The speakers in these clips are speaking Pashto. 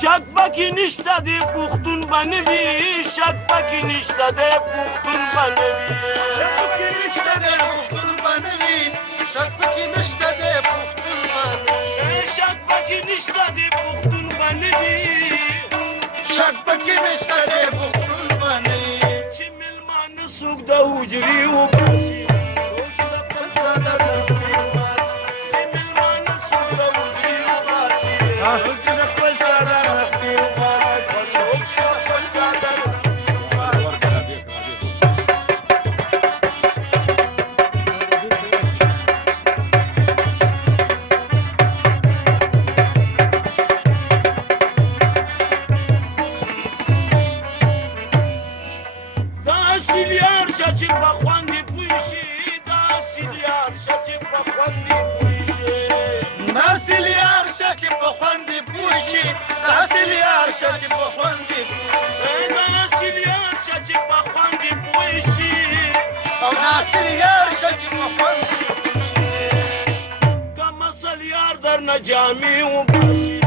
شک پکې نشته د پښتون به نه وي شک پکې نشته د پښتون به نه وي شک پکې نشته د پښتون به نه وي شک پکې نشته د پښتون به نه وي شک پکې نشته د پښتون به نه وي شک پکې نشته د پښتون به نه وي چې مېلمانه څوک د حجرې وباسي څوک د خپل څادر نه پرې وباسي چې مېلمانه څوک د حجرې وباسي څوک چې د خپل څادر نه پرې وباسي څوک چې د خپل څادر نه چې په خوندې پوه شي دا سیلیار شه چې په خوندې پوه شي دا سیلیار شه چې په خوندې پوه شي دا سیلیار شه چې په خوندې پوه شي دا سیلیار شه چې په خوندې پوه شي او دا سیلیار شه چې په خوندې پوه شي که مسل یار درنه جامې وباسي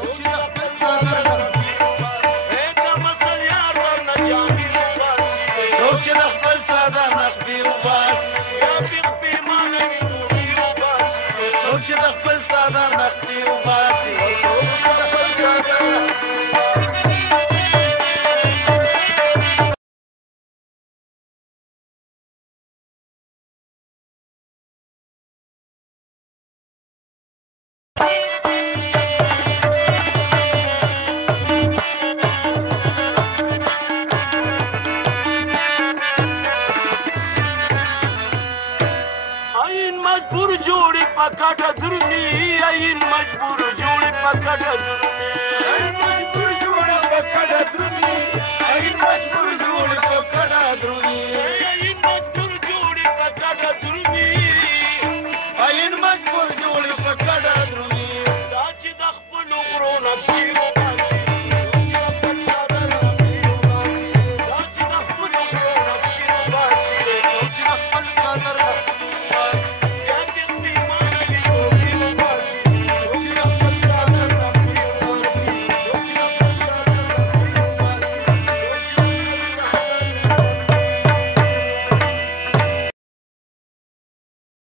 څوک چې د خپل څادر نه پرې وباسي که مسل یار درنه جامې وباسي څوک چې د خپل څادر نه خپې وباسي یا پې خپېمانه وي توبې وباسي څوک چې د خپل څادر نه خپې وباسي څوک چې د خپل څادر نه مجبور جوړې په کډه درومي عین مجبور جوړې په کډه درومي مجبور جوړې په کډه درومي عین مجبور جوړې په کډه درومي عین مجبور جوړې په کډه درومي عین مجبور جوړې په کډه درومي دا چې د خپلو غرو نقشې